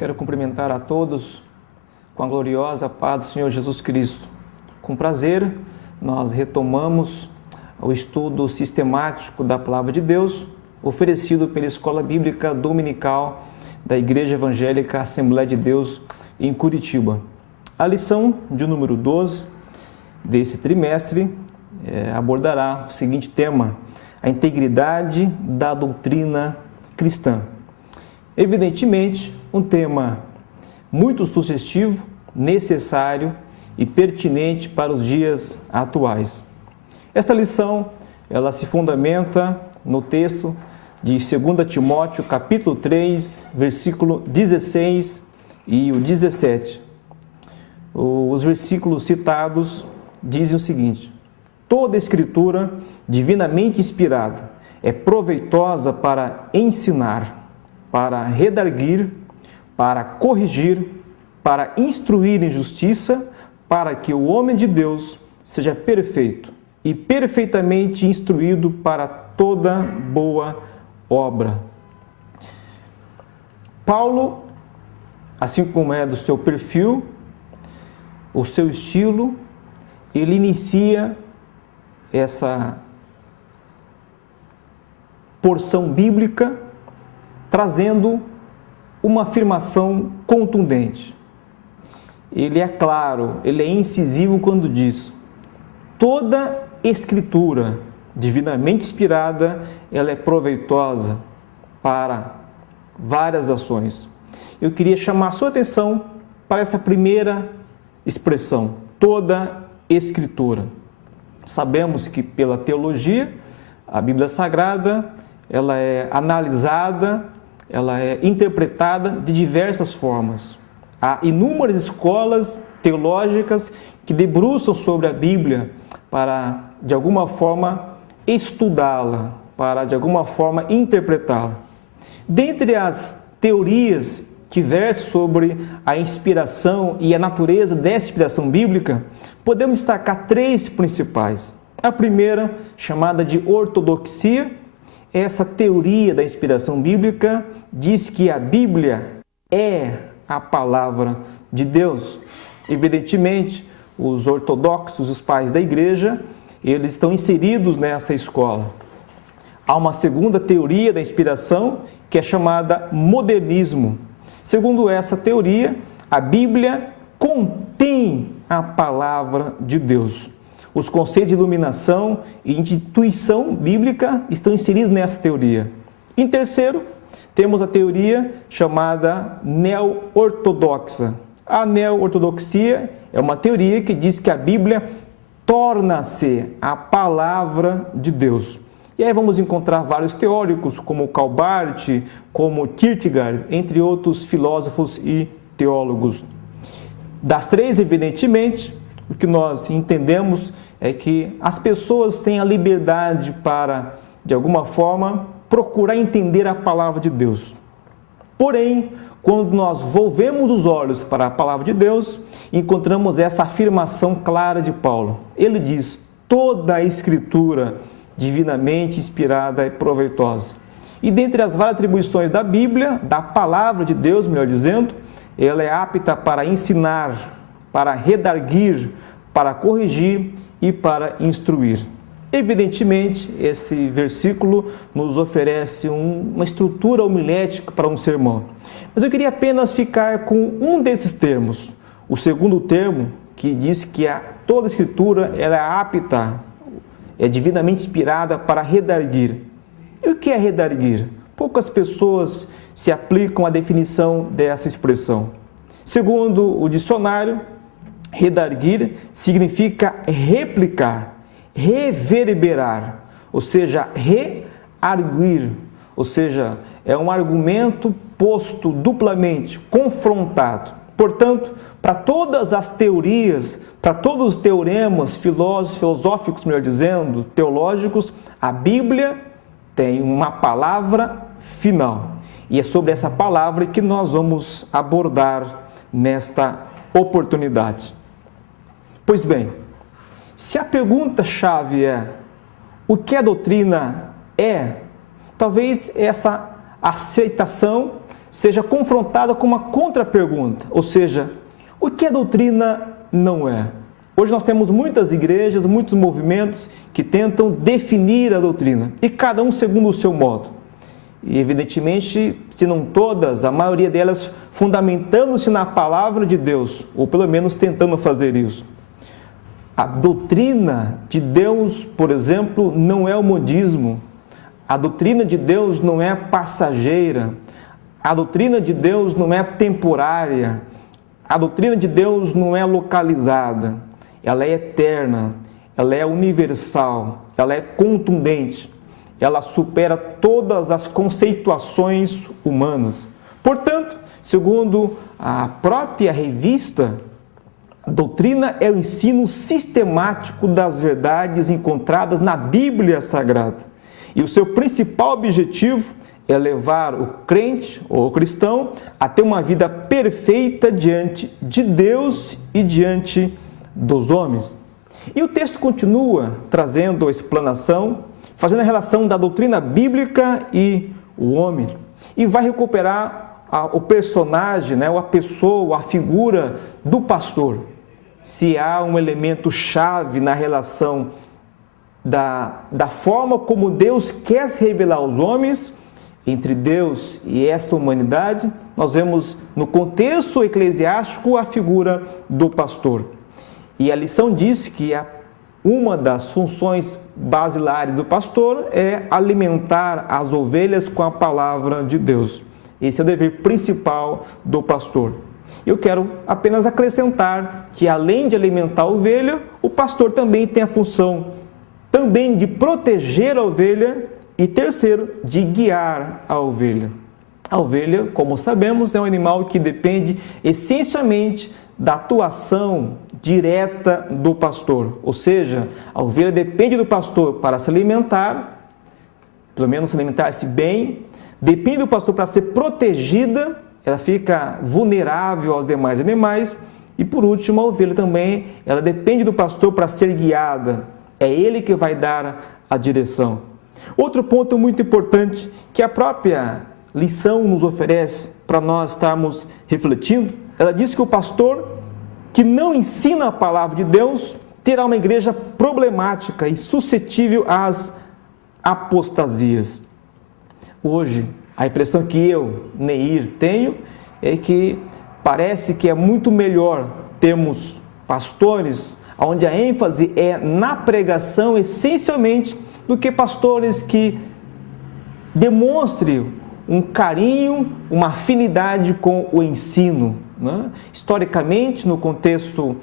Quero cumprimentar a todos com a gloriosa paz do Senhor Jesus Cristo. Com prazer, nós retomamos o estudo sistemático da Palavra de Deus, oferecido pela Escola Bíblica Dominical da Igreja Evangélica Assembleia de Deus em Curitiba. A lição de número 12 desse trimestre abordará o seguinte tema: a integridade da doutrina cristã. Evidentemente, um tema muito sugestivo, necessário e pertinente para os dias atuais. Esta lição, ela se fundamenta no texto de 2 Timóteo, capítulo 3, versículo 16 e o 17. Os versículos citados dizem o seguinte: toda escritura divinamente inspirada é proveitosa para ensinar, para redarguir, para corrigir, para instruir em justiça, para que o homem de Deus seja perfeito e perfeitamente instruído para toda boa obra. Paulo, assim como é do seu perfil, o seu estilo, ele inicia essa porção bíblica trazendo uma afirmação contundente. Ele é claro, ele é incisivo quando diz: toda escritura divinamente inspirada, ela é proveitosa para várias ações. Eu queria chamar a sua atenção para essa primeira expressão, toda escritura. Sabemos que pela teologia, a Bíblia Sagrada, ela é analisada, ela é interpretada de diversas formas. Há inúmeras escolas teológicas que debruçam sobre a Bíblia para, de alguma forma, estudá-la, para, de alguma forma, interpretá-la. Dentre as teorias que versam sobre a inspiração e a natureza dessa inspiração bíblica, podemos destacar três principais. A primeira, chamada de ortodoxia, essa teoria da inspiração bíblica diz que a Bíblia é a palavra de Deus. Evidentemente, os ortodoxos, os pais da igreja, eles estão inseridos nessa escola. Há uma segunda teoria da inspiração, que é chamada modernismo. Segundo essa teoria, a Bíblia contém a palavra de Deus. Os conceitos de iluminação e de intuição bíblica estão inseridos nessa teoria. Em terceiro, temos a teoria chamada neo-ortodoxa. A neo-ortodoxia é uma teoria que diz que a Bíblia torna-se a palavra de Deus. E aí vamos encontrar vários teóricos, como Calbart, como Kierkegaard, entre outros filósofos e teólogos. Das três, evidentemente, o que nós entendemos é que as pessoas têm a liberdade para, de alguma forma, procurar entender a palavra de Deus. Porém, quando nós volvemos os olhos para a palavra de Deus, encontramos essa afirmação clara de Paulo. Ele diz: toda a escritura divinamente inspirada e proveitosa. E dentre as várias atribuições da Bíblia, da palavra de Deus, melhor dizendo, ela é apta para ensinar, para redarguir, para corrigir e para instruir. Evidentemente, esse versículo nos oferece uma estrutura homilética para um sermão. Mas eu queria apenas ficar com um desses termos. O segundo termo, que diz que toda a escritura ela é apta, é divinamente inspirada para redarguir. E o que é redarguir? Poucas pessoas se aplicam à definição dessa expressão. Segundo o dicionário, redarguir significa replicar, reverberar, ou seja, rearguir, ou seja, é um argumento posto duplamente, confrontado. Portanto, para todas as teorias, para todos os teoremas filosóficos, melhor dizendo, teológicos, a Bíblia tem uma palavra final. E é sobre essa palavra que nós vamos abordar nesta oportunidade. Pois bem, se a pergunta-chave é o que a doutrina é, talvez essa aceitação seja confrontada com uma contrapergunta, ou seja, o que a doutrina não é? Hoje nós temos muitas igrejas, muitos movimentos que tentam definir a doutrina, e cada um segundo o seu modo. E evidentemente, se não todas, a maioria delas fundamentando-se na palavra de Deus, ou pelo menos tentando fazer isso. A doutrina de Deus, por exemplo, não é o modismo. A doutrina de Deus não é passageira. A doutrina de Deus não é temporária. A doutrina de Deus não é localizada. Ela é eterna, ela é universal, ela é contundente. Ela supera todas as conceituações humanas. Portanto, segundo a própria revista, a doutrina é o ensino sistemático das verdades encontradas na Bíblia Sagrada. E o seu principal objetivo é levar o crente ou o cristão a ter uma vida perfeita diante de Deus e diante dos homens. E o texto continua trazendo a explanação, fazendo a relação da doutrina bíblica e o homem. E vai recuperar o personagem, a pessoa, a figura do pastor. Se há um elemento chave na relação da forma como Deus quer se revelar aos homens, entre Deus e essa humanidade, nós vemos no contexto eclesiástico a figura do pastor. E a lição diz que uma das funções basilares do pastor é alimentar as ovelhas com a palavra de Deus. Esse é o dever principal do pastor. Eu quero apenas acrescentar que, além de alimentar a ovelha, o pastor também tem a função também de proteger a ovelha e, terceiro, de guiar a ovelha. A ovelha, como sabemos, é um animal que depende essencialmente da atuação direta do pastor. Ou seja, a ovelha depende do pastor para se alimentar, pelo menos se alimentar-se bem, depende do pastor para ser protegida, ela fica vulnerável aos demais animais, e por último, a ovelha também, ela depende do pastor para ser guiada, é ele que vai dar a direção. Outro ponto muito importante que a própria lição nos oferece para nós estarmos refletindo, ela diz que o pastor que não ensina a palavra de Deus terá uma igreja problemática e suscetível às apostasias. Hoje, a impressão que eu, Neir, tenho é que parece que é muito melhor termos pastores onde a ênfase é na pregação essencialmente do que pastores que demonstrem um carinho, uma afinidade com o ensino. Historicamente, no contexto,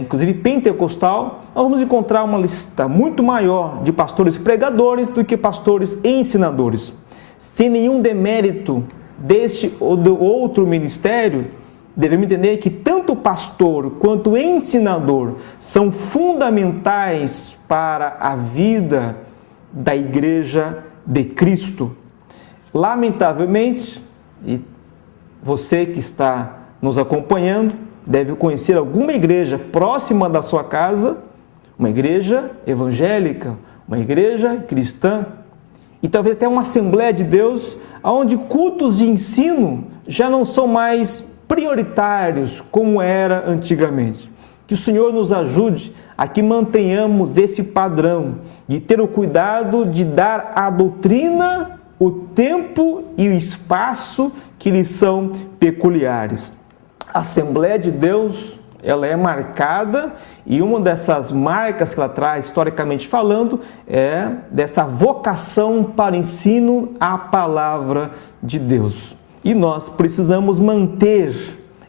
inclusive pentecostal, nós vamos encontrar uma lista muito maior de pastores pregadores do que pastores ensinadores. Sem nenhum demérito deste ou do outro ministério, devemos entender que tanto o pastor quanto o ensinador são fundamentais para a vida da igreja de Cristo. Lamentavelmente, e você que está nos acompanhando deve conhecer alguma igreja próxima da sua casa, uma igreja evangélica, uma igreja cristã, e talvez até uma Assembleia de Deus, onde cultos de ensino já não são mais prioritários como era antigamente. Que o Senhor nos ajude a que mantenhamos esse padrão de ter o cuidado de dar à doutrina o tempo e o espaço que lhes são peculiares. A Assembleia de Deus, ela é marcada, e uma dessas marcas que ela traz, historicamente falando, é dessa vocação para o ensino à palavra de Deus. E nós precisamos manter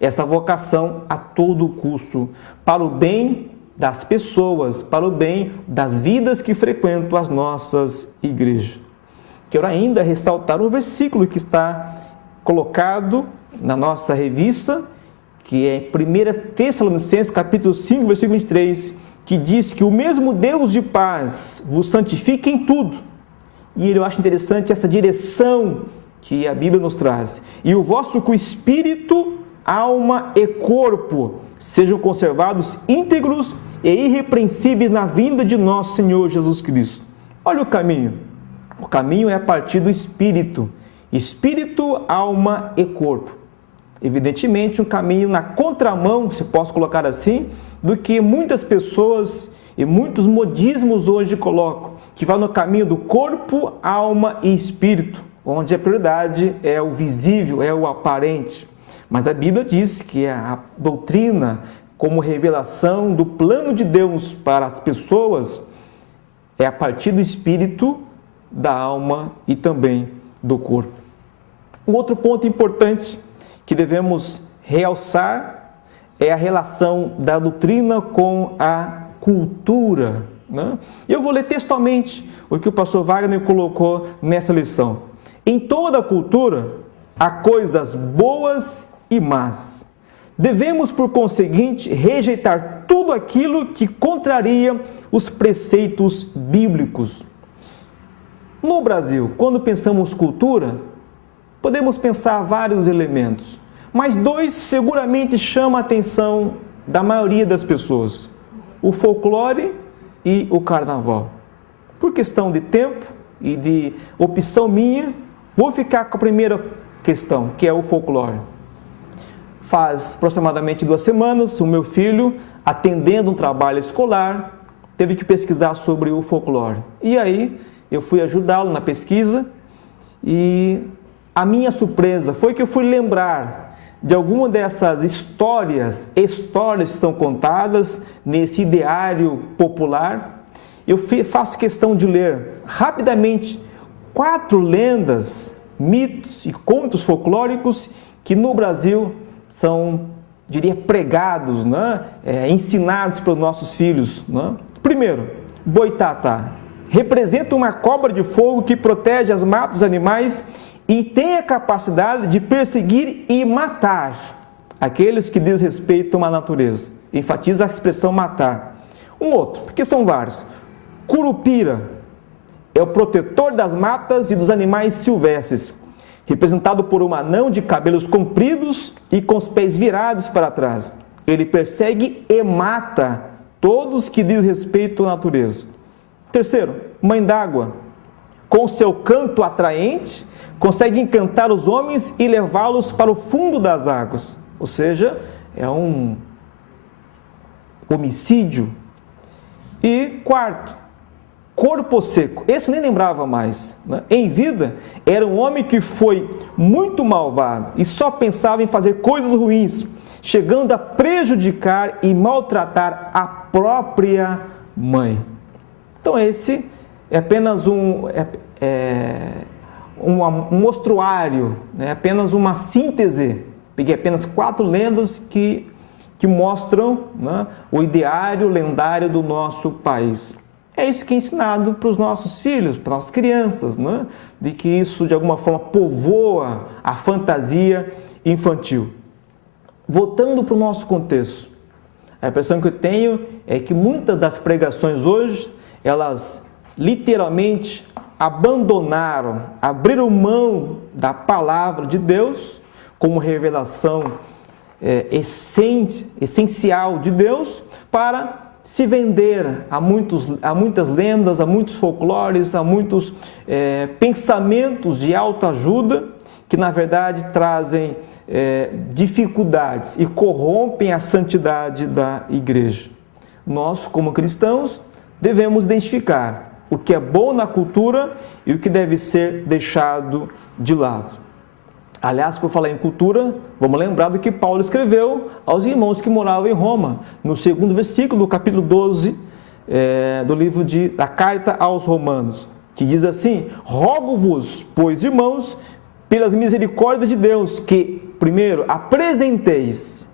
essa vocação a todo custo, para o bem das pessoas, para o bem das vidas que frequentam as nossas igrejas. Quero ainda ressaltar um versículo que está colocado na nossa revista, que é 1 Tessalonicenses, capítulo 5, versículo 23, que diz que o mesmo Deus de paz vos santifique em tudo. E eu acho interessante essa direção que a Bíblia nos traz. E o vosso espírito, alma e corpo sejam conservados íntegros e irrepreensíveis na vinda de nosso Senhor Jesus Cristo. Olha o caminho. O caminho é a partir do Espírito. espírito, alma e corpo. Evidentemente, um caminho na contramão, se posso colocar assim, do que muitas pessoas e muitos modismos hoje colocam, que vai no caminho do corpo, alma e espírito, onde a prioridade é o visível, é o aparente. Mas a Bíblia diz que a doutrina, como revelação do plano de Deus para as pessoas, é a partir do espírito, da alma e também do corpo. Um outro ponto importante que devemos realçar é a relação da doutrina com a cultura, né? Eu vou ler textualmente o que o pastor Wagner colocou nessa lição. Em toda cultura há coisas boas e más. Devemos, por conseguinte, rejeitar tudo aquilo que contraria os preceitos bíblicos. No Brasil, quando pensamos cultura, podemos pensar vários elementos, mas dois seguramente chamam a atenção da maioria das pessoas: o folclore e o carnaval. Por questão de tempo e de opção minha, vou ficar com a primeira questão, que é o folclore. Faz aproximadamente 2 semanas, o meu filho, atendendo um trabalho escolar, teve que pesquisar sobre o folclore. E aí, eu fui ajudá-lo na pesquisa e a minha surpresa foi que eu fui lembrar de alguma dessas histórias que são contadas nesse ideário popular. Eu faço questão de ler rapidamente 4 lendas, mitos e contos folclóricos que no Brasil são, diria, pregados, né? Ensinados pelos nossos filhos, né? Primeiro, Boitatá representa uma cobra de fogo que protege as matas dos animais e tem a capacidade de perseguir e matar aqueles que desrespeitam a natureza. Enfatiza a expressão matar. Um outro, porque são vários. Curupira é o protetor das matas e dos animais silvestres, representado por um anão de cabelos compridos e com os pés virados para trás. Ele persegue e mata todos que desrespeitam a natureza. Terceiro, Mãe d'Água, com seu canto atraente, consegue encantar os homens e levá-los para o fundo das águas. Ou seja, é um homicídio. E quarto, Corpo Seco. Esse eu nem lembrava mais, né? Em vida, era um homem que foi muito malvado e só pensava em fazer coisas ruins, chegando a prejudicar e maltratar a própria mãe. Então esse é apenas um mostruário, né? Apenas uma síntese. Peguei apenas 4 lendas que mostram, né, o ideário lendário do nosso país. É isso que é ensinado para os nossos filhos, para as crianças, né? De que isso de alguma forma povoa a fantasia infantil. Voltando para o nosso contexto, a impressão que eu tenho é que muitas das pregações hoje, elas literalmente abandonaram, abriram mão da palavra de Deus como revelação essencial de Deus para se vender a muitas lendas, a muitos folclores, a muitos pensamentos de autoajuda que na verdade trazem dificuldades e corrompem a santidade da igreja. Nós, como cristãos, devemos identificar o que é bom na cultura e o que deve ser deixado de lado. Aliás, por falar em cultura, vamos lembrar do que Paulo escreveu aos irmãos que moravam em Roma, no 2º versículo do capítulo 12 do livro da Carta aos Romanos, que diz assim: rogo-vos, pois, irmãos, pelas misericórdias de Deus, que, primeiro, apresenteis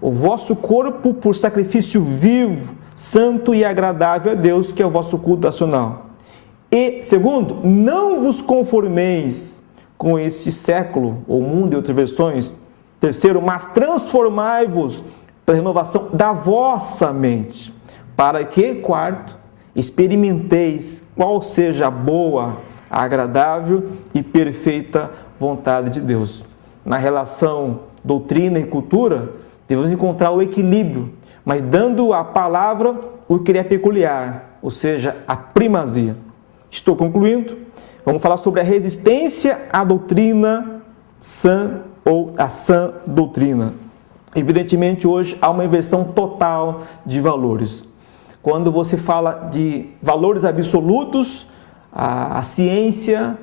o vosso corpo por sacrifício vivo, santo e agradável a Deus, que é o vosso culto nacional. E, segundo, não vos conformeis com esse século, ou mundo, em outras versões. Terceiro, mas transformai-vos pela renovação da vossa mente, para que, quarto, experimenteis qual seja a boa, agradável e perfeita vontade de Deus. Na relação doutrina e cultura, devemos encontrar o equilíbrio, mas dando à palavra o que lhe é peculiar, ou seja, a primazia. Estou concluindo. Vamos falar sobre a resistência à doutrina sã ou à sã doutrina. Evidentemente, hoje há uma inversão total de valores. Quando você fala de valores absolutos, a ciência,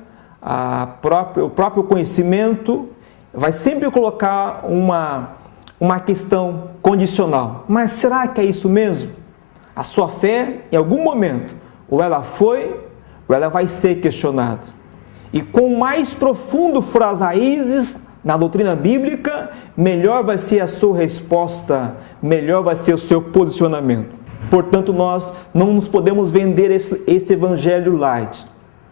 o próprio conhecimento vai sempre colocar uma questão condicional. Mas será que é isso mesmo? A sua fé, em algum momento, ou ela foi, ou ela vai ser questionada. E com mais profundo for as raízes na doutrina bíblica, melhor vai ser a sua resposta, melhor vai ser o seu posicionamento. Portanto, nós não nos podemos vender esse evangelho light.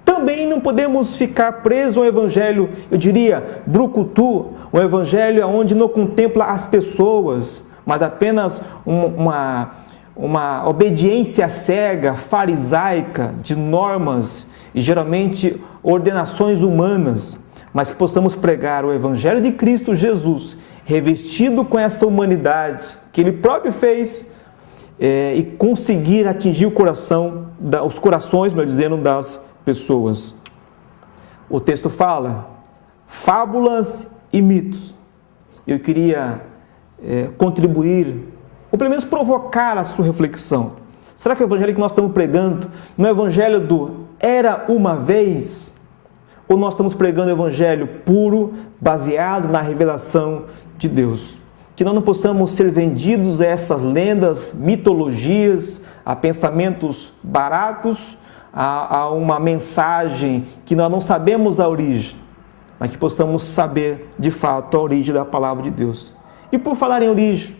Também não podemos ficar presos ao evangelho, eu diria, brucutu, um evangelho onde não contempla as pessoas, mas apenas uma obediência cega, farisaica, de normas e geralmente ordenações humanas, mas que possamos pregar o evangelho de Cristo Jesus, revestido com essa humanidade que Ele próprio fez, e conseguir atingir os corações, melhor dizendo, das pessoas. O texto fala fábulas e mitos. Eu queria contribuir, ou pelo menos provocar a sua reflexão. Será que o evangelho que nós estamos pregando não é o evangelho do era uma vez? Ou nós estamos pregando o evangelho puro, baseado na revelação de Deus? Que nós não possamos ser vendidos a essas lendas, mitologias, a pensamentos baratos, a uma mensagem que nós não sabemos a origem, mas que possamos saber de fato a origem da palavra de Deus. E por falar em origem,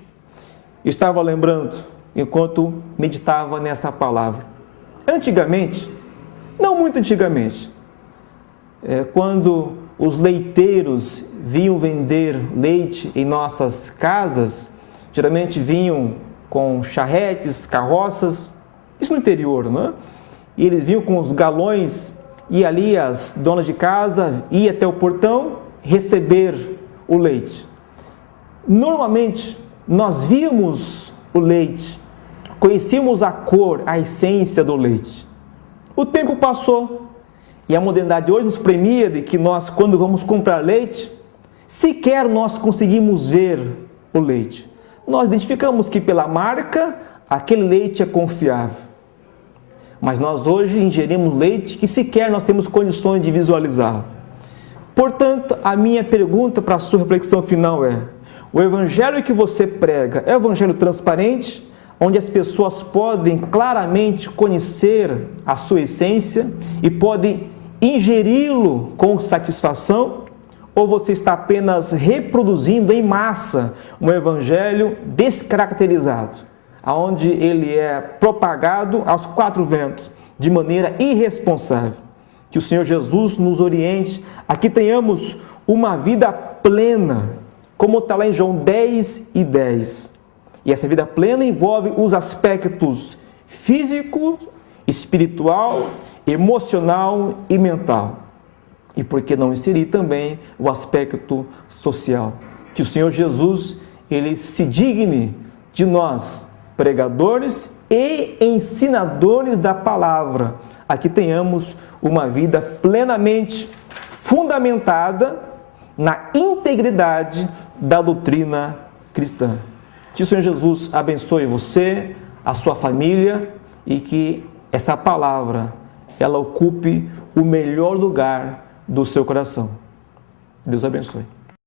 estava lembrando, enquanto meditava nessa palavra, antigamente, não muito antigamente, quando os leiteiros vinham vender leite em nossas casas, geralmente vinham com charretes, carroças, isso no interior, não é? E eles vinham com os galões e ali as donas de casa iam até o portão receber o leite. Normalmente, nós víamos o leite, conhecíamos a cor, a essência do leite. O tempo passou. E a modernidade hoje nos premia de que nós, quando vamos comprar leite, sequer nós conseguimos ver o leite. Nós identificamos que pela marca, aquele leite é confiável. Mas nós hoje ingerimos leite que sequer nós temos condições de visualizar. Portanto, a minha pergunta para a sua reflexão final é: o evangelho que você prega é o evangelho transparente, onde as pessoas podem claramente conhecer a sua essência e podem ingeri-lo com satisfação, ou você está apenas reproduzindo em massa um evangelho descaracterizado, onde ele é propagado aos quatro ventos, de maneira irresponsável? Que o Senhor Jesus nos oriente a que tenhamos uma vida plena, como está lá em João 10:10. E essa vida plena envolve os aspectos físico, espiritual, emocional e mental. E por que não inserir também o aspecto social? Que o Senhor Jesus, Ele se digne de nós, pregadores e ensinadores da palavra, a que tenhamos uma vida plenamente fundamentada na integridade da doutrina cristã. Que o Senhor Jesus abençoe você, a sua família, e que essa palavra, ela ocupe o melhor lugar do seu coração. Deus abençoe.